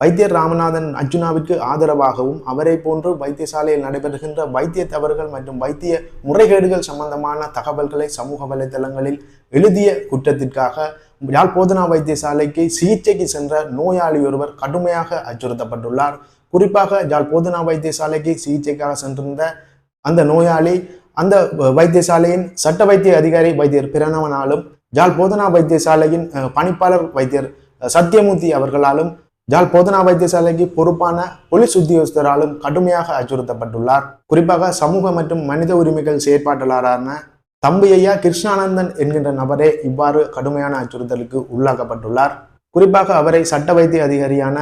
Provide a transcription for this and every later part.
வைத்தியர் ராமநாதன் அர்ஜுனாவிற்கு ஆதரவாகவும் அவரை போன்று வைத்தியசாலையில் நடைபெறுகின்ற வைத்திய தவறுகள் மற்றும் வைத்திய முறைகேடுகள் சம்பந்தமான தகவல்களை சமூக வலைதளங்களில் எழுதிய குற்றத்திற்காக யாழ் போதனா வைத்தியசாலைக்கு சிகிச்சைக்கு சென்ற நோயாளி ஒருவர் கடுமையாக அச்சுறுத்தப்பட்டுள்ளார். குறிப்பாக யாழ் போதனா வைத்தியசாலைக்கு சிகிச்சைக்காக சென்றிருந்த அந்த நோயாளி அந்த வைத்தியசாலையின் சட்ட வைத்திய அதிகாரி வைத்தியர் பிரணவனாலும் ஜால் போதனா வைத்தியசாலையின் பணிப்பாளர் வைத்தியர் சத்யமூர்த்தி அவர்களாலும் ஜால் போதனா வைத்தியசாலைக்கு பொறுப்பான போலீஸ் உத்தியோகஸ்தராலும் கடுமையாக அச்சுறுத்தப்பட்டுள்ளார். குறிப்பாக சமூக மற்றும் மனித உரிமைகள் செயற்பாட்டாளரான தம்பி ஐயா கிருஷ்ணானந்தன் என்கின்ற நபரே இவ்வாறு கடுமையான அச்சுறுத்தலுக்கு உள்ளாக்கப்பட்டுள்ளார். குறிப்பாக அவரை சட்ட வைத்திய அதிகாரியான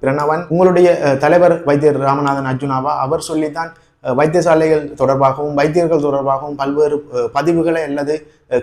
பிரணவன் உங்களுடைய தலைவர் வைத்தியர் ராமநாதன் அர்ஜுனாவா அவர் சொல்லித்தான் வைத்தியசாலைகள் தொடர்பாகவும் வைத்தியர்கள் தொடர்பாகவும் பல்வேறு பதிவுகளை அல்லது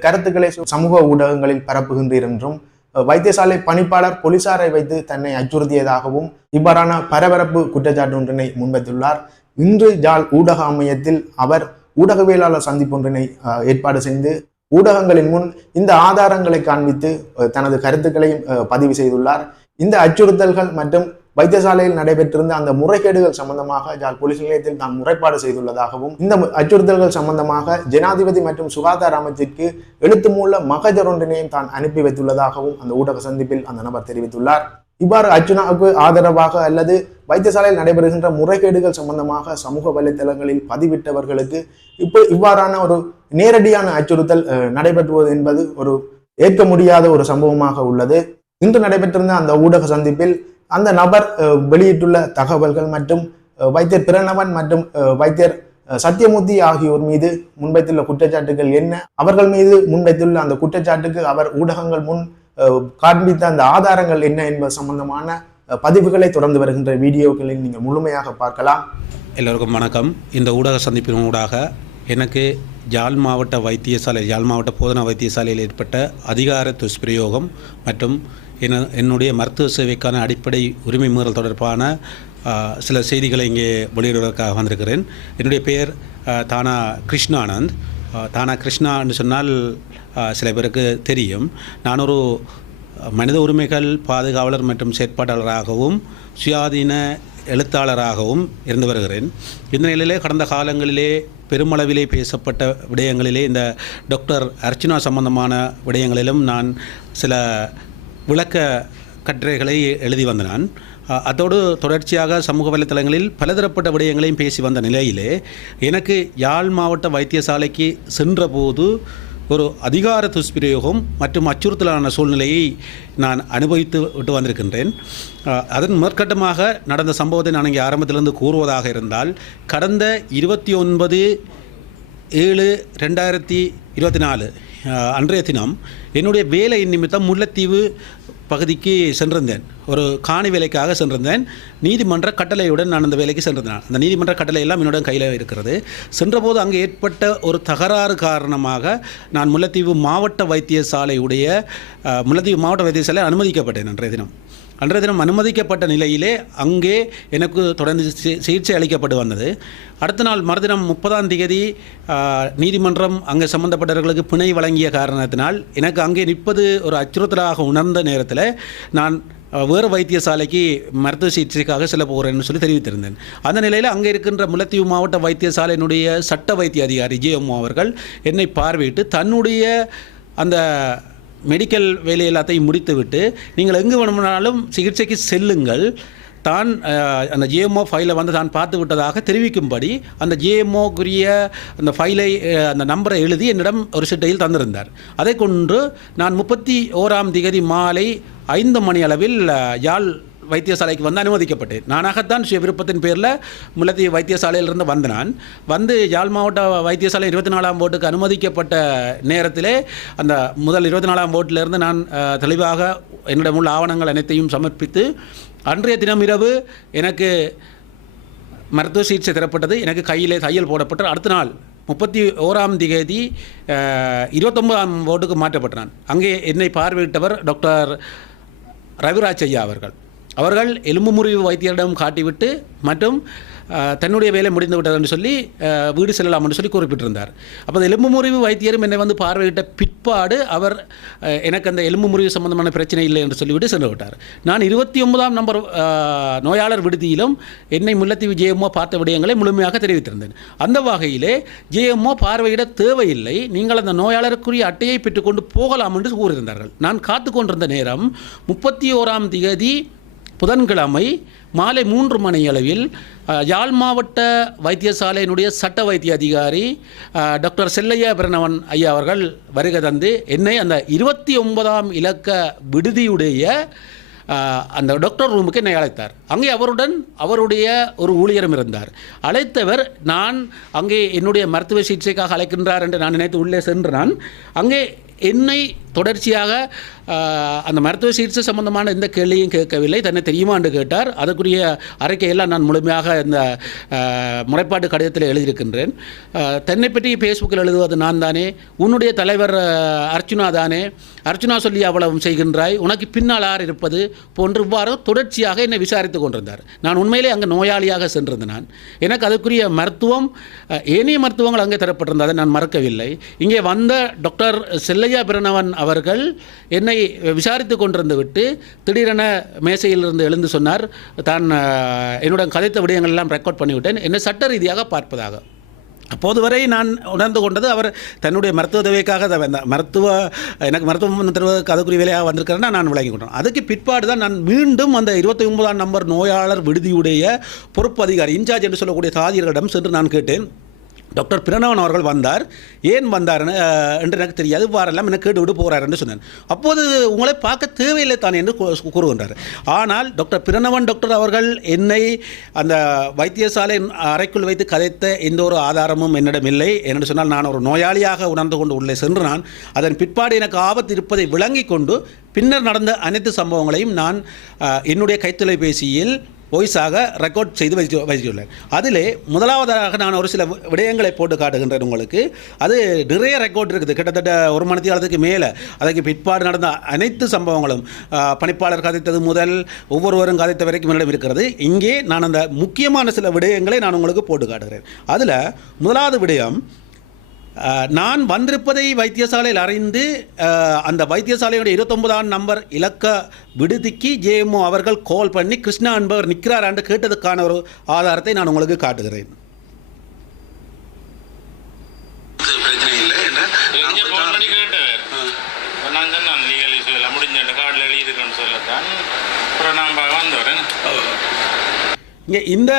கருத்துக்களை சமூக ஊடகங்களில் பரப்புகின்றீர் என்றும் வைத்தியசாலை பணிப்பாளர் போலீசாரை வைத்து தன்னை அச்சுறுத்தியதாகவும் இவ்வாறான பரபரப்பு குற்றச்சாட்டு ஒன்றினை முன்வைத்துள்ளார். இன்று ஜாழ் ஊடக அமையத்தில் அவர் ஊடகவியலாளர் சந்திப்பு ஒன்றினை ஏற்பாடு செய்து ஊடகங்களின் முன் இந்த ஆதாரங்களை காண்பித்து தனது கருத்துக்களையும் பதிவு செய்துள்ளார். இந்த அச்சுறுத்தல்கள் மற்றும் வைத்தியசாலையில் நடைபெற்றிருந்த அந்த முறைகேடுகள் சம்பந்தமாக ஜாழ் போலீஸ் நிலையத்தில் தான் முறைப்பாடு செய்துள்ளதாகவும் இந்த அச்சுறுத்தல்கள் சம்பந்தமாக ஜனாதிபதி மற்றும் சுகாதார அமைச்சிற்கு எழுத்து மூல மகஜர் ஒன்றினையும் தான் அனுப்பி வைத்துள்ளதாகவும் அந்த ஊடக சந்திப்பில் அந்த நபர் தெரிவித்துள்ளார். இவ்வாறு அர்ஜுனாவுக்கு ஆதரவாக அல்லது வைத்தியசாலையில் நடைபெறுகின்ற முறைகேடுகள் சம்பந்தமாக சமூக வலைத்தளங்களில் பதிவிட்டவர்களுக்கு இப்போ இவ்வாறான ஒரு நேரடியான அச்சுறுத்தல் நடைபெற்றுவது என்பது ஒரு ஏற்க முடியாத ஒரு சம்பவமாக உள்ளது. இன்று நடைபெற்றிருந்த அந்த ஊடக சந்திப்பில் அந்த நபர் வெளியிட்டுள்ள தகவல்கள் மற்றும் வைத்தியர் பிரணவன் மற்றும் வைத்தியர் சத்தியமூர்த்தி சத்யமூர்த்தி ஆகியோர் மீது முன்வைத்துள்ள குற்றச்சாட்டுகள் என்ன? அவர்கள் மீது முன்வைத்துள்ள அந்த குற்றச்சாட்டுக்கு அவர் ஊடகங்கள் முன் காண்பித்த அந்த ஆதாரங்கள் என்ன என்பது சம்பந்தமான பதிவுகளை தொடர்ந்து வருகின்ற வீடியோக்களை நீங்கள் முழுமையாக பார்க்கலாம். எல்லோருக்கும் வணக்கம். இந்த ஊடக சந்திப்பின் ஊடாக எனக்கு யாழ் மாவட்ட வைத்தியசாலை யாழ் மாவட்ட போதனா வைத்தியசாலையில் ஏற்பட்ட அதிகார துஷ்பிரயோகம் மற்றும் என என்னுடைய மருத்துவ சேவைக்கான அடிப்படை உரிமை மீறல் தொடர்பான சில செய்திகளை இங்கே வெளியிடுவதற்காக வந்திருக்கிறேன். என்னுடைய பெயர் தானா கிருஷ்ணானந்த். தானா தானா கிருஷ்ணான்னு சொன்னால் சில பேருக்கு தெரியும். நான் ஒரு மனித உரிமைகள் பாதுகாவலர் மற்றும் செயற்பாட்டாளராகவும் சுயாதீன எழுத்தாளராகவும் இருந்து வருகிறேன். இந்த நிலையிலே கடந்த காலங்களிலே பெருமளவிலே பேசப்பட்ட விடயங்களிலே இந்த டாக்டர் அர்ச்சனா சம்பந்தமான விடயங்களிலும் நான் சில விளக்க கட்டுரைகளை எழுதி வந்த நான் அதோடு தொடர்ச்சியாக சமூக வலைத்தளங்களில் பலதரப்பட்ட விடயங்களையும் பேசி வந்த நிலையிலே எனக்கு யாழ் மாவட்ட வைத்தியசாலைக்கு சென்றபோது ஒரு அதிகார துஷ்பிரயோகம் மற்றும் அச்சுறுத்தலான சூழ்நிலையை நான் அனுபவித்து விட்டு வந்திருக்கின்றேன். அதன் மேற்கட்டமாக நடந்த சம்பவத்தை நான் இங்கே ஆரம்பத்திலிருந்து கூறுவதாக இருந்தால் கடந்த இருபத்தி ஒன்பது ஏழு ரெண்டாயிரத்தி இருபத்தி நாலு அன்றைய தினம் என்னுடைய வேலை நிமித்தம் முல்லைத்தீவு பகுதிக்கு சென்றிருந்தேன். ஒரு காணி வேலைக்காக சென்றிருந்தேன். நீதிமன்ற கட்டளையுடன் நான் அந்த வேலைக்கு சென்றிருந்தேன் அந்த நீதிமன்ற கட்டளை எல்லாம் என்னுடன் கையில் இருக்கிறது. சென்றபோது அங்கே ஏற்பட்ட ஒரு தகராறு காரணமாக நான் முல்லைத்தீவு மாவட்ட வைத்தியசாலையுடைய முல்லைத்தீவு மாவட்ட வைத்தியசாலை அனுமதிக்கப்பட்டேன் அன்றைய தினம். அன்றைய தினம் அனுமதிக்கப்பட்ட நிலையிலே அங்கே எனக்கு தொடர்ந்து சிகிச்சை அளிக்கப்பட்டு வந்தது. அடுத்த நாள் மறுதினம் முப்பதாம் தேதி நீதிமன்றம் அங்கே சம்பந்தப்பட்டவர்களுக்கு பிணை வழங்கிய காரணத்தினால் எனக்கு அங்கே நிற்பது ஒரு அச்சுறுத்தலாக உணர்ந்த நேரத்தில் நான் வேறு வைத்தியசாலைக்கு மருத்துவ சிகிச்சைக்காக செல்ல போகிறேன்னு சொல்லி தெரிவித்திருந்தேன். அந்த நிலையில் அங்கே இருக்கின்ற முல்லைத்தீவு மாவட்ட வைத்தியசாலையினுடைய சட்ட வைத்திய அதிகாரி ஜிஎம்ஓ அவர்கள் என்னை பார்வையிட்டு தன்னுடைய அந்த மெடிக்கல் வேலை எல்லாத்தையும் முடித்துவிட்டு நீங்கள் எங்கு வேணுமானாலும் சிகிச்சைக்கு செல்லுங்கள். தான் அந்த ஜிஎம்ஓ ஃபைலை வந்து தான் பார்த்து விட்டதாக தெரிவிக்கும்படி அந்த ஜிஎம்ஓக்குரிய அந்த ஃபைலை அந்த நம்பரை எழுதி என்னிடம் ஒரு சிட்டையில் தந்திருந்தார். அதை கொண்டு நான் முப்பத்தி ஓராம் திகதி மாலை ஐந்து மணி அளவில் யாழ் வைத்தியசாலைக்கு வந்து அனுமதிக்கப்பட்டேன். நானாகத்தான் சுய விருப்பத்தின் பேரில் முல்லத்தி வைத்தியசாலையிலிருந்து வந்த நான் வந்து யாழ் மாவட்ட வைத்தியசாலை இருபத்தி நாலாம் போட்டுக்கு அனுமதிக்கப்பட்ட நேரத்திலே அந்த முதல் இருபத்தி நாலாம் போட்டிலிருந்து நான் தெளிவாக என்னிடம் உள்ள ஆவணங்கள் அனைத்தையும் சமர்ப்பித்து அன்றைய தினம் இரவு எனக்கு மருத்துவ சிகிச்சை தரப்பட்டது. எனக்கு கையிலே தையல் போடப்பட்டு அடுத்த நாள் முப்பத்தி ஓராம் திகதி இருபத்தொன்பதாம் போர்டுக்கு மாற்றப்பட்டான் அங்கே என்னை பார்வையிட்டவர் டாக்டர் ரவிராஜ் ஐயா அவர்கள். அவர்கள் எலும்பு முறிவு வைத்தியரிடம் காட்டிவிட்டு மற்றும் தன்னுடைய வேலை முடிந்து விட்டதென்று சொல்லி வீடு செல்லலாம் என்று சொல்லி குறிப்பிட்டிருந்தார். அப்போ அந்த எலும்பு முறிவு வைத்தியரும் என்னை வந்து பார்வையிட்ட பிற்பாடு அவர் எனக்கு அந்த எலும்பு முறிவு சம்பந்தமான பிரச்சனை இல்லை என்று சொல்லிவிட்டு சென்று விட்டார். நான் இருபத்தி ஒன்பதாம் நம்பர் நோயாளர் விடுதியிலும் என்னை முல்லத்தீவு ஜேஎம்ஓ பார்த்த விடயங்களை முழுமையாக தெரிவித்திருந்தேன். அந்த வகையிலே ஜேஎம்ஓ பார்வையிட தேவையில்லை நீங்கள் அந்த நோயாளருக்குரிய அட்டையை பெற்றுக்கொண்டு போகலாம் என்று கூறியிருந்தார்கள். நான் காத்து கொண்டிருந்த நேரம் முப்பத்தி ஓராம் திகதி புதன்கிழமை மாலை மூன்று மணி அளவில் யாழ் மாவட்ட வைத்தியசாலையினுடைய சட்ட வைத்திய அதிகாரி டாக்டர் செல்லையா பிரணவன் ஐயா அவர்கள் வருகை தந்து என்னை அந்த இருபத்தி ஒன்பதாம் இலக்க விடுதியுடைய அந்த டாக்டர் ரூமுக்கு என்னை அழைத்தார். அங்கே அவருடன் அவருடைய ஒரு ஊழியரும் இருந்தார். அழைத்தவர் நான் அங்கே என்னுடைய மருத்துவ சிகிச்சைக்காக அழைக்கின்றார் என்று நான் நினைத்து உள்ளே சென்று நான் அங்கே என்னை தொடர்ச்சியாக அந்த மருத்துவ சிகிச்சை சம்பந்தமான எந்த கேள்வியும் கேட்கவில்லை. தன்னை தெரியுமா என்று கேட்டார். அதற்குரிய அறிக்கையெல்லாம் நான் முழுமையாக இந்த முறைப்பாட்டு கடிதத்தில் எழுதியிருக்கின்றேன். தன்னை பற்றி ஃபேஸ்புக்கில் எழுதுவது நான் தானே. உன்னுடைய தலைவர் அர்ச்சுனா தானே. அர்ச்சுனா சொல்லி அவ்வளவு செய்கின்றாய். உனக்கு பின்னால் யார் இருப்பது போன்று இவ்வாறு தொடர்ச்சியாக என்னை விசாரித்து கொண்டிருந்தார். நான் உண்மையிலே அங்கே நோயாளியாக சென்றிருந்தேன் நான். எனக்கு அதுக்குரிய மருத்துவம் ஏனைய மருத்துவங்கள் அங்கே தரப்பட்டிருந்ததை. நான் மறக்கவில்லை. இங்கே வந்த டாக்டர் செல்லையா பிரணவன் அவர்கள் என்னை விசாரித்து கொண்டிருந்து விட்டு திடீரென மேசையிலிருந்து எழுந்து சொன்னார் தான் என்னுடன் கதைத்த விடயங்கள் எல்லாம் ரெக்கார்ட் பண்ணிவிட்டேன். என்னை சட்ட ரீதியாக பார்ப்பதாக. அப்போது வரை நான் உணர்ந்து கொண்டது அவர் தன்னுடைய மருத்துவ உதவிக்காக மருத்துவ எனக்கு மருத்துவம் தருவதற்கு அதுக்குரிய வேலையாக வந்திருக்கிறேன்னா நான் விளங்கி கொண்டேன். அதுக்கு பிற்பாடு தான் நான் மீண்டும் அந்த இருபத்தி ஒன்பதாம் நம்பர் நோயாளர் விடுதியுடைய பொறுப்பு அதிகாரி இன்சார்ஜ் என்று சொல்லக்கூடிய சாதியர்களிடம் சென்று நான் கேட்டேன். டாக்டர் பிரணவன் அவர்கள் வந்தார். ஏன் வந்தார் என்று எனக்கு தெரியாது. வாரெல்லாம் எனக்கு கேட்டு விட்டு போகிறார் என்று சொன்னார் அப்போது உங்களை பார்க்க தேவையில்லை தான் என்று கூ- கூறுகின்றார். ஆனால் டாக்டர் பிரணவன் டாக்டர் அவர்கள் என்னை அந்த வைத்தியசாலை அறைக்குள் வைத்து கதைத்த எந்த ஒரு ஆதாரமும் என்னிடம் இல்லை. என்று சொன்னால் நான் ஒரு நோயாளியாக உணர்ந்து கொண்டு உள்ளே சென்று நான் அதன் பிற்பாடு எனக்கு ஆபத்து இருப்பதை விளங்கி கொண்டு பின்னர் நடந்த அனைத்து சம்பவங்களையும் நான் என்னுடைய கைத்தொலைபேசியில் வாய்ஸாக ரெக்கார்ட் செய்து வைத்து வைத்துள்ளேன். அதிலே முதலாவதாக நான் ஒரு சில விடயங்களை போட்டு காட்டுகின்றேன் உங்களுக்கு. அது நிறைய ரெக்கார்ட் இருக்குது. கிட்டத்தட்ட ஒரு மணி நேரத்துக்கு மேலே. அதுக்கு பிற்பாடு நடந்த அனைத்து சம்பவங்களும் பணிப்பாளர் கதைத்தது முதல் ஒவ்வொருவரும் கதைத்த வரைக்கும் என்னிடம் இருக்கிறது. இங்கே நான் அந்த முக்கியமான சில விடயங்களை நான் உங்களுக்கு போட்டு காட்டுகிறேன். அதில் முதலாவது விடயம் நான் வந்திருப்பதை வைத்தியசாலையில் அறிந்து அந்த வைத்தியசாலையுடைய இருபத்தொன்பதாம் நம்பர் இலக்க விடுதிக்கு ஜேஎம்ஓ அவர்கள் கால் பண்ணி கிருஷ்ணா என்பவர் நிற்கிறாரான்னு கேட்டதுக்கான ஒரு ஆதாரத்தை நான் உங்களுக்கு காட்டுகிறேன் இது பிரச்சனை இல்லை என்ன இங்க ஃபோன் பண்ணி கேட்டவர் இப்ப நான் சொன்னேன் லீகல் இஷ்யூ எல்லாம் முடிஞ்ச கார்டில் எழுதியிருக்கேன்னு சொல்லத்தான் அப்புறம் நான் வந்தவரேன் இங்கே இந்த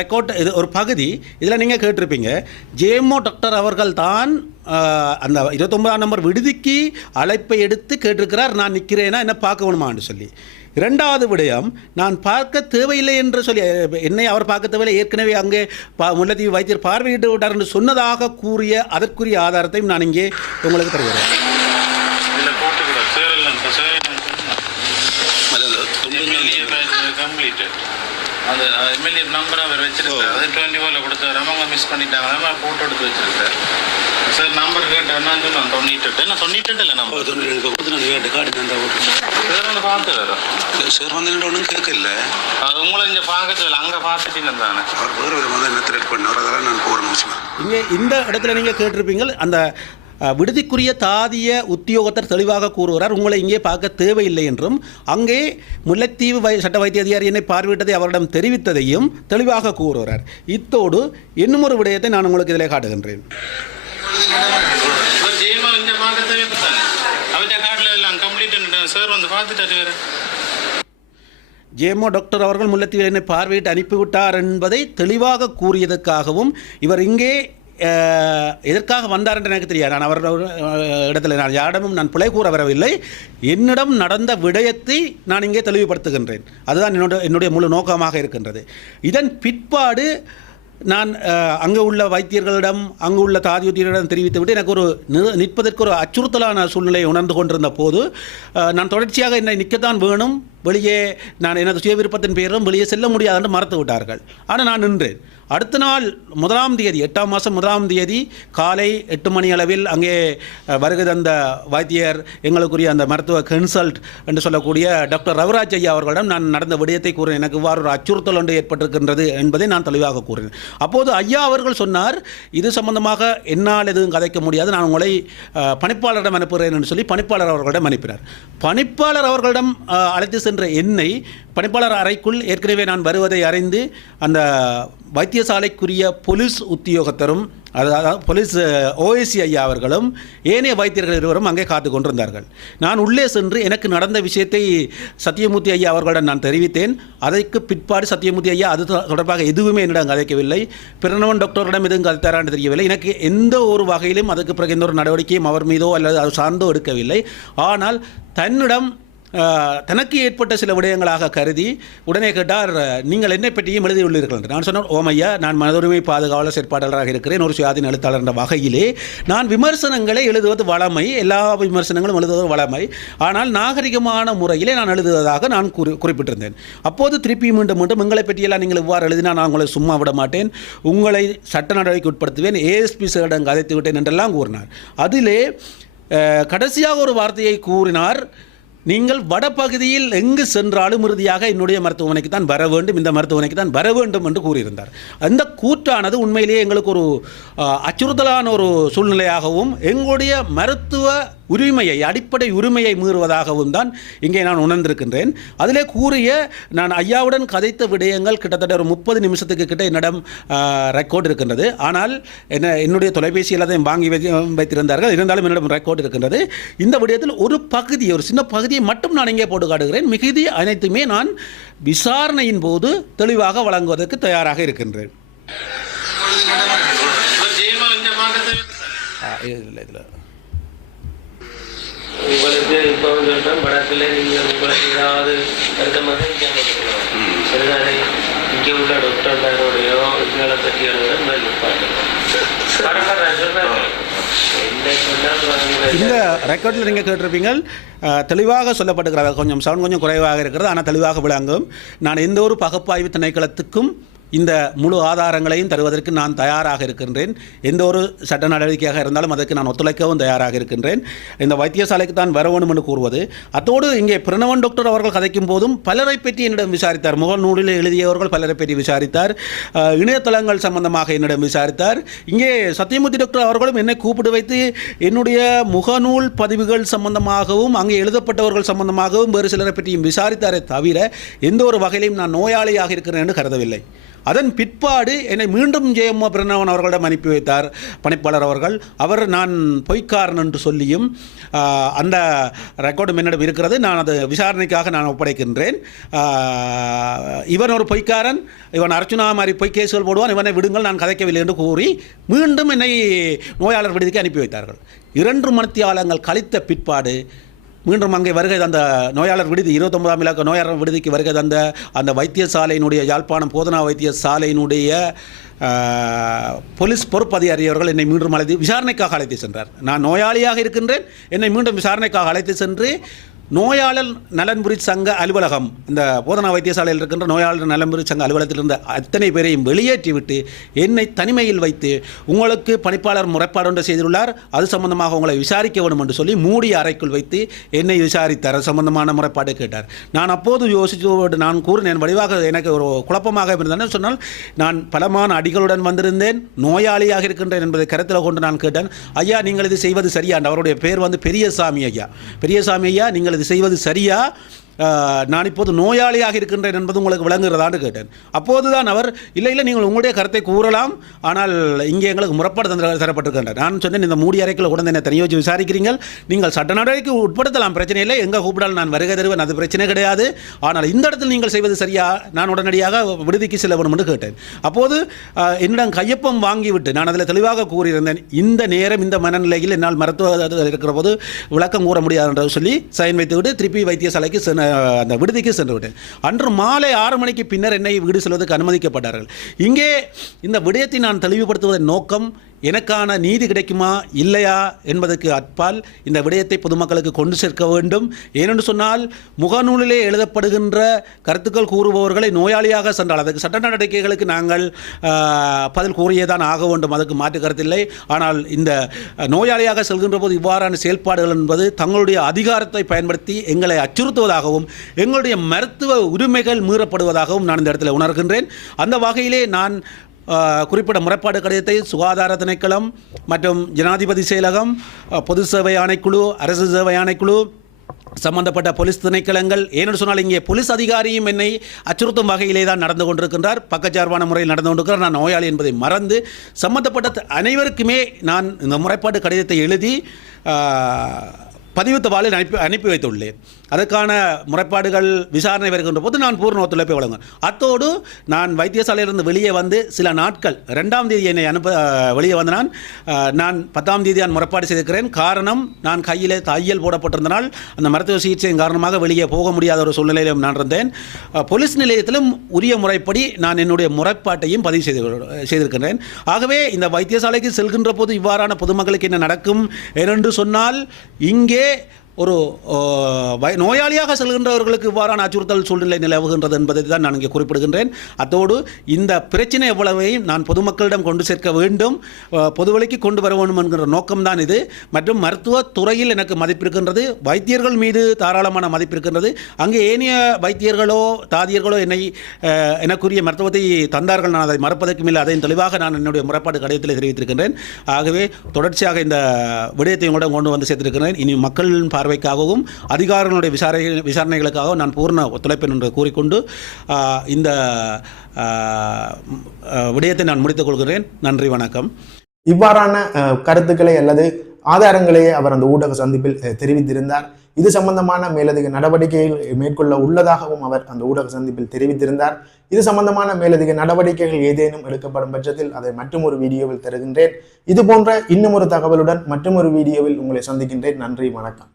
ரெக்கார்ட் இது ஒரு பகுதி. இதில் நீங்கள் கேட்டிருப்பீங்க. ஜேமோ டாக்டர் அவர்கள் தான் அந்த இருபத்தொம்பதாம் நம்பர் விடுதிக்கு அழைப்பை எடுத்து கேட்டிருக்கிறார். நான் நிற்கிறேனா என்ன பார்க்க வேணுமான்னு சொல்லி. இரண்டாவது விடயம் நான் பார்க்க தேவையில்லை என்று சொல்லி என்னை அவர் பார்க்க தேவையில்லை. ஏற்கனவே அங்கே பா முல்லைத்தீவு வைத்தியர் பார்வையிட்டு விட்டார் என்று சொன்னதாக கூறிய அதற்குரிய ஆதாரத்தையும் நான் இங்கே உங்களுக்கு தருகிறேன் இதில் போட்டுக்கூடாது சேரல் இப்போ சேரல் அது அந்த துண்டு எம்எல்ஏ கம்ப்ளீட்டட் அந்த எம்எல்ஏ நம்பர் அவர் வச்சிருக்காரு அது டுவெண்ட்டி ஃபோரில் கொடுத்தாரு. அவங்க மிஸ் பண்ணிட்டாங்க. நம்ம ஃபோட்டோ எடுத்து வச்சிருக்காரு சார் நம்பர் கேட்டேன் நான் தொண்ணூற்றெட்டு என்ன தொண்ணூற்றெட்டு இல்லை நம்பர் தொண்ணூறு இப்போ கொடுத்து நான் கேட்டு கார்டு தந்தா ஓட்டு சார் வந்து பார்த்துறாரு இல்லை சார் வந்து ஒன்றும் கேட்கல. அது உங்களை இங்கே பார்க்க சொல்லல அங்கே பார்த்துட்டு தானே. அவர் வேறு விதமாக என்ன த்ரெட் பண்ணவர் அதெல்லாம் நான் போகிறேன் இங்கே இந்த இடத்துல நீங்கள் கேட்டிருப்பீங்க அந்த விடுதிக்குரிய தாதிய உத்தியோகத்தர் தெளிவாக கூறுகிறார் உங்களை இங்கே பார்க்க தேவையில்லை என்றும் அங்கே முல்லைத்தீவு வை சட்ட வைத்திய அதிகாரி என்னை பார்வையிட்டதை அவரிடம் தெரிவித்ததையும் தெளிவாக கூறுகிறார். இத்தோடு இன்னும் ஒரு விடயத்தை நான் உங்களுக்கு இதில் காட்டுகின்றேன். சார் வந்து பார்த்துட்டாரு வேறு. ஜேமோ டாக்டர் அவர்கள் முல்லைத்தீவில் என்னை பார்வையிட்டு அனுப்பிவிட்டார் என்பதை தெளிவாக கூறியதற்காகவும் இவர் இங்கே எதற்காக வந்தார் என்று எனக்கு தெரியாது. நான் அவர் இடத்துல நான் யாரிடமும் நான் பிழை கூற வரவில்லை. என்னிடம் நடந்த விடயத்தை நான் இங்கே தெளிவுபடுத்துகின்றேன். அதுதான் என்னோட என்னுடைய முழு நோக்கமாக இருக்கின்றது. இதன் பிற்பாடு நான் அங்கே உள்ள வைத்தியர்களிடம் அங்கு உள்ள தாதியுத்தியரிடம் தெரிவித்துவிட்டு எனக்கு ஒரு நிற்பதற்கு ஒரு அச்சுறுத்தலான சூழ்நிலையை உணர்ந்து கொண்டிருந்த போது நான் தொடர்ச்சியாக என்னை நிற்கத்தான் வேணும். வெளியே நான் எனது சுய விருப்பத்தின் பெயரும் வெளியே செல்ல முடியாது என்று மறுத்து விட்டார்கள். ஆனால் நான் நின்றேன். அடுத்த நாள் முதலாம் தேதி எட்டாம் மாதம் முதலாம் தேதி காலை எட்டு மணி அளவில் அங்கே வருகை தந்த வைத்தியர் எங்களுக்குரிய அந்த மருத்துவ கன்சல்ட் என்று சொல்லக்கூடிய டாக்டர் ரவிராஜ் ஐயா அவர்களிடம் நான் நடந்த விடயத்தை கூறினேன் எனக்கு இவ்வாறு ஒரு அச்சுறுத்தல் ஒன்று ஏற்பட்டிருக்கின்றது என்பதை நான் தெளிவாக கூறினேன் அப்போது ஐயா அவர்கள் சொன்னார் இது சம்பந்தமாக என்னால் எதுவும் கதைக்க முடியாது. நான் உங்களை பணிப்பாளரிடம் அனுப்புகிறேன் என்று சொல்லி பணிப்பாளர் அவர்களிடம் அனுப்பினார். பணிப்பாளர் அவர்களிடம் அழைத்து சென்று என்னை பணிப்பாளர் அறைக்குள் ஏற்கனவே நான் வருவதை அறிந்து அந்த வைத்தியசாலைக்குரிய போலீஸ் உத்தியோகத்தரும் அதாவது போலீஸ் ஓஎஸ்சி ஐயா அவர்களும் ஏனைய வைத்தியர்கள் இருவரும் அங்கே காத்து கொண்டிருந்தார்கள். நான் உள்ளே சென்று எனக்கு நடந்த விஷயத்தை சத்தியமூர்த்தி ஐயா அவர்களிடம் நான் தெரிவித்தேன். அதற்கு பிற்பாடு சத்தியமூர்த்தி ஐயா அது தொடர்பாக எதுவுமே என்னிடம் கதைக்கவில்லை பிரணவன் டாக்டரிடம் எதுவும் கதைத்தாரான்னு தெரியவில்லை. எனக்கு எந்த ஒரு வகையிலும் அதுக்கு பிறகு எந்த ஒரு நடவடிக்கையும் அவர் மீதோ அல்லது அது சார்ந்தோ எடுக்கவில்லை. ஆனால் தன்னிடம் தனக்கு ஏற்பட்ட சில விடயங்களாக கருதி உடனே கேட்டார் நீங்கள் என்னை பற்றியும் எழுதியுள்ளீர்கள் என்று. நான் சொன்னேன் ஓமையா நான் மனதுரிமை பாதுகாவலர் செயற்பாட்டாளராக இருக்கிறேன் ஒரு சுயாதீன எழுத்தாளர் என்ற வகையிலே. நான் விமர்சனங்களை எழுதுவது வளமை எல்லா விமர்சனங்களும் எழுதுவது வளமை. ஆனால் நாகரிகமான முறையிலே நான் எழுதுவதாக நான் குறி குறிப்பிட்டிருந்தேன். அப்போது திருப்பி மீண்டும் மீண்டும் உங்களை பற்றியெல்லாம் நீங்கள் இவ்வாறு எழுதினா நான் உங்களை சும்மா விட மாட்டேன். உங்களை சட்ட நடவடிக்கை உட்படுத்துவேன் ஏஎஸ்பி சாரிடம் கதைத்து விட்டேன் என்றெல்லாம் கூறினார். அதிலே கடைசியாக ஒரு வார்த்தையை கூறினார் நீங்கள் வடபகுதியில் எங்கு சென்றாலும் இறுதியாக என்னுடைய மருத்துவமனைக்கு தான் வர வேண்டும். இந்த மருத்துவமனைக்கு தான் வர வேண்டும் என்று கூறியிருந்தார். அந்த கூற்றானது உண்மையிலேயே எங்களுக்கு ஒரு அச்சுறுத்தலான ஒரு சூழ்நிலையாகவும் எங்களுடைய மருத்துவ உரிமையை அடிப்படை உரிமையை மீறுவதாகவும் தான் இங்கே நான் உணர்ந்திருக்கின்றேன். அதிலே கூறிய நான் ஐயாவுடன் கதைத்த விடயங்கள் கிட்டத்தட்ட ஒரு முப்பது நிமிஷத்துக்கு கிட்ட என்னிடம் ரெக்கார்ட் இருக்கின்றது. ஆனால் என்ன என்னுடைய தொலைபேசியில் அதையும் வாங்கி வை வைத்திருந்தார்கள். இருந்தாலும் என்னிடம் ரெக்கார்ட் இருக்கின்றது. இந்த விடயத்தில் ஒரு பகுதி ஒரு சின்ன பகுதியை மட்டும் நான் இங்கே போட்டு காட்டுகிறேன். மிகுதி அனைத்துமே நான் விசாரணையின் போது தெளிவாக வழங்குவதற்கு தயாராக இருக்கின்றேன். இல்லை இதில் உங்களுக்கு இப்போ படத்தில் நீங்கள் உங்களுக்கு ஏதாவது வருத்தமாக இங்கே சரிதானே இங்கே உள்ள டாக்டர்மாரோடையோ படம் நான் சொல்கிறேன் என்ன சொன்னால் இந்த ரெக்கார்டில் நீங்கள் கேட்டிருப்பீங்க. தெளிவாக சொல்லப்பட்டிருக்கிறது கொஞ்சம் சவுண்ட் கொஞ்சம் குறைவாக இருக்கிறது. ஆனால் தெளிவாக விளங்கும். நான் எந்த ஒரு பகுப்பாய்வு திணைக்களத்துக்கும் இந்த முழு ஆதாரங்களையும் தருவதற்கு நான் தயாராக இருக்கின்றேன். எந்த ஒரு சட்ட நடவடிக்கையாக இருந்தாலும் அதற்கு நான் ஒத்துழைக்கவும் தயாராக இருக்கின்றேன். இந்த வைத்தியசாலைக்கு தான் வர வேண்டும் என்று கூறுவது. அத்தோடு இங்கே பிரணவன் டாக்டர் அவர்கள் கதைக்கும் போதும் பலரை பற்றி என்னிடம் விசாரித்தார். முகநூலில் எழுதியவர்கள் பலரை பற்றி விசாரித்தார். இணையதளங்கள் சம்பந்தமாக என்னிடம் விசாரித்தார். இங்கே சத்தியமூர்த்தி டாக்டர் அவர்களும் என்னை கூப்பிட்டு வைத்து என்னுடைய முகநூல் பதிவுகள் சம்பந்தமாகவும் அங்கே எழுதப்பட்டவர்கள் சம்பந்தமாகவும் வேறு சிலரை பற்றியும் விசாரித்தாரே தவிர எந்த ஒரு வகையிலும் நான் நோயாளியாக இருக்கிறேன் என்று கருதவில்லை. அதன் பிற்பாடு என்னை மீண்டும் ஜெயம்மா பிரணவன் அவர்களிடம் அனுப்பி வைத்தார். பணிப்பாளர் அவர்கள் அவர் நான் பொய்க்காரன் என்று சொல்லியும் அந்த ரெக்கார்டும் என்னிடம் இருக்கிறது. நான் அது விசாரணைக்காக நான் ஒப்படைக்கின்றேன். இவன் ஒரு பொய்க்காரன். இவன் அர்ச்சுனா மாதிரி பொய் கேசுகள் போடுவான். இவனை விடுங்கள் நான் கதைக்கவில்லை என்று கூறி மீண்டும் என்னை நோயாளர் விடுதிக்கு அனுப்பி வைத்தார்கள். இரண்டு மணித்தியாலங்கள் கழித்த பிற்பாடு மீண்டும் அங்கே வருகை தந்த நோயாளர் விடுதி இருபத்தொன்பதாம் இலக்க நோயாளர் விடுதிக்கு வருகை தந்த அந்த வைத்தியசாலையினுடைய யாழ்ப்பாணம் போதனா வைத்தியசாலையினுடைய போலீஸ் பொறுப்பதிகாரி அவர்கள் என்னை மீண்டும் அழைத்து விசாரணைக்காக அழைத்து சென்றார். நான் நோயாளியாக இருக்கின்றேன் என்னை மீண்டும் விசாரணைக்காக அழைத்து சென்று நோயாளர் நலன்புரி சங்க அலுவலகம் இந்த போதனா வைத்தியசாலையில் இருக்கின்ற நோயாளர் நலன்புரி சங்க அலுவலகத்தில் இருந்த அத்தனை பேரையும் வெளியேற்றிவிட்டு என்னை தனிமையில் வைத்து உங்களுக்கு பணிப்பாளர் முறைப்பாடு ஒன்று செய்துள்ளார் அது சம்பந்தமாக உங்களை விசாரிக்க வேண்டும் என்று சொல்லி மூடிய அறைக்குள் வைத்து என்னை விசாரித்தார். அது சம்பந்தமான முறைப்பாடு கேட்டார். நான் அப்போது யோசித்து நான் கூறினேன் வடிவாக எனக்கு ஒரு குழப்பமாக இருந்தேன் சொன்னால் நான் பலமான அடிகளுடன் வந்திருந்தேன் நோயாளியாக இருக்கின்றேன் என்பதை கருத்தில் கொண்டு நான் கேட்டேன். ஐயா நீங்கள் இது செய்வது சரியா? அவருடைய பேர் வந்து பெரியசாமி ஐயா. பெரியசாமி ஐயா நீங்கள் செய்வது சரியா? நான் இப்போது நோயாளியாக இருக்கின்றேன் என்பது உங்களுக்கு விளங்குகிறதான்னு கேட்டேன். அப்போதுதான் அவர் இல்லை இல்லை நீங்கள் உங்களுடைய கருத்தை கூறலாம். ஆனால் இங்கே எங்களுக்கு முறப்பாடு தந்த தரப்பட்டிருக்கின்றார் நான் சொன்னேன் இந்த மூடி அறைக்குள்ள உடனே என்னை தனியாக வச்சு விசாரிக்கிறீங்க நீங்கள் சட்ட நடவடிக்கை உட்படுத்தலாம் பிரச்சனை இல்லை. எங்கே கூப்பிடாலும் நான் வருகை தருவேன் அது பிரச்சனை கிடையாது. ஆனால் இந்த இடத்தில் நீங்கள் செய்வது சரியா? நான் உடனடியாக விடுதிக்கு செல்ல வேண்டும் என்று கேட்டேன். அப்போது என்னிடம் கையொப்பம் வாங்கிவிட்டு நான் அதில் தெளிவாக கூறியிருந்தேன். இந்த நேரம் இந்த மனநிலையில் என்னால் மருத்துவ இருக்கிற போது விளக்கம் கூற முடியாது என்று சொல்லி சைன் வைத்துவிட்டு திருப்பி வைத்தியசாலைக்கு சென்று அந்த விடுதிக்கு சென்று விட்டேன் அன்று மாலை ஆறு மணிக்கு பின்னர் என்னை வீடு செல்வதற்கு அனுமதிக்கப்பட்டார்கள். இங்கே இந்த விடயத்தை நான் தெளிவுபடுத்துவதன் நோக்கம் எனக்கான நீதி கிடைக்குமா? இல்லையா? என்பதற்கு அப்பால் இந்த விடயத்தை பொதுமக்களுக்கு கொண்டு சேர்க்க வேண்டும். ஏனென்று சொன்னால் முகநூலிலே எழுதப்படுகின்ற கருத்துக்கள் கூறுபவர்களை நோயாளியாக சென்றால் அதற்கு சட்ட நடவடிக்கைகளுக்கு நாங்கள் பதில் கூறியேதான் ஆக வேண்டும். அதற்கு மாற்று கருத்தில்லை ஆனால் இந்த நோயாளியாக செல்கின்ற போது இவ்வாறான செயல்பாடுகள் என்பது தங்களுடைய அதிகாரத்தை பயன்படுத்தி எங்களை அச்சுறுத்துவதாகவும் எங்களுடைய மருத்துவ உரிமைகள் மீறப்படுவதாகவும் நான் இந்த இடத்துல உணர்கின்றேன். அந்த வகையிலே நான் குறிப்பிட்ட முறைப்பாடு கடிதத்தை சுகாதார திணைக்களம் மற்றும் ஜனாதிபதி செயலகம் பொது சேவை ஆணைக்குழு அரசு சேவை ஆணைக்குழு சம்பந்தப்பட்ட போலீஸ் திணைக்களங்கள் ஏனென்று சொன்னால் இங்கே போலீஸ் அதிகாரியும் என்னை அச்சுறுத்தும் வகையிலே தான் நடந்து கொண்டிருக்கின்றார். பக்கச்சார்பான முறையில் நடந்து கொண்டிருக்கிறார். நான் நோயாளி என்பதை மறந்து சம்பந்தப்பட்ட அனைவருக்குமே நான் இந்த முறைப்பாடு கடிதத்தை எழுதி பதிவு தபாலில் அனுப்பி அனுப்பி வைத்துள்ளேன். அதற்கான முறைப்பாடுகள் விசாரணை வருகின்ற போது நான் பூர்ண ஒத்துழைப்பை வழங்குவேன். அத்தோடு நான் வைத்தியசாலையிலிருந்து வெளியே வந்து சில நாட்கள் ரெண்டாம் தேதி என்னை அனுப்ப வெளியே வந்த நான் நான் பத்தாம் தேதி நான் முறைப்பாடு செய்திருக்கிறேன். காரணம் நான் கையில் தையல் போடப்பட்டிருந்தனால் அந்த மருத்துவ சிகிச்சையின் காரணமாக வெளியே போக முடியாத ஒரு சூழ்நிலையிலும் நான் இருந்தேன். போலீஸ் நிலையத்திலும் உரிய முறைப்படி நான் என்னுடைய முறைப்பாட்டையும் பதிவு செய்து செய்திருக்கின்றேன். ஆகவே இந்த வைத்தியசாலைக்கு செல்கின்ற போது இவ்வாறான பொதுமக்களுக்கு என்ன நடக்கும்? ஏனென்று சொன்னால் இங்கே Fíjate, ஒரு நோயாளியாக செல்கின்றவர்களுக்கு இவ்வாறான அச்சுறுத்தல் சூழ்நிலை நிலவுகின்றது என்பதை தான் நான் இங்கே குறிப்பிடுகின்றேன். அத்தோடு இந்த பிரச்சனை எவ்வளவையும் நான் பொதுமக்களிடம் கொண்டு சேர்க்க வேண்டும் பொதுவெளிக்கு கொண்டு வர வேண்டும் என்கிற நோக்கம்தான் இது. மற்றும் மருத்துவ துறையில் எனக்கு மதிப்பிருக்கின்றது வைத்தியர்கள் மீது தாராளமான மதிப்பிருக்கின்றது. அங்கே ஏனைய வைத்தியர்களோ தாதியர்களோ என்னை எனக்குரிய மருத்துவத்தை தந்தார்கள். நான் அதை மறப்பதற்கும் இல்லை அதையும் தெளிவாக நான் என்னுடைய முறைப்பாடு கடிதத்தில் தெரிவித்திருக்கின்றேன். ஆகவே தொடர்ச்சியாக இந்த விடயத்தை உங்களிடம் கொண்டு வந்து சேர்த்திருக்கிறேன். இனி மக்களின் பார்வைக்காகவும் அதிகாரிகளுடைய விசாரணை விசாரணைகளுக்காகவும் நான் பூர்ண ஒத்துழைப்பேன் என்று கூறிக்கொண்டு இந்த ஆஹ், விடயத்தை நான் முடித்துக் கொள்கிறேன். நன்றி வணக்கம். இவ்வாறான கருத்துக்களை அல்லது ஆதாரங்களையே அவர் அந்த ஊடக சந்திப்பில் தெரிவித்திருந்தார். இது சம்பந்தமான மேலதிக நடவடிக்கைகள் மேற்கொள்ள உள்ளதாகவும் அவர் அந்த ஊடக சந்திப்பில் தெரிவித்திருந்தார். இது சம்பந்தமான மேலதிக நடவடிக்கைகள் ஏதேனும் எடுக்கப்படும் பட்சத்தில் அதை மற்றொரு வீடியோவில் தருகின்றேன். இது போன்ற இன்னும் ஒரு தகவலுடன் மற்றும் ஒரு வீடியோவில் உங்களை சந்திக்கின்றேன். நன்றி வணக்கம்.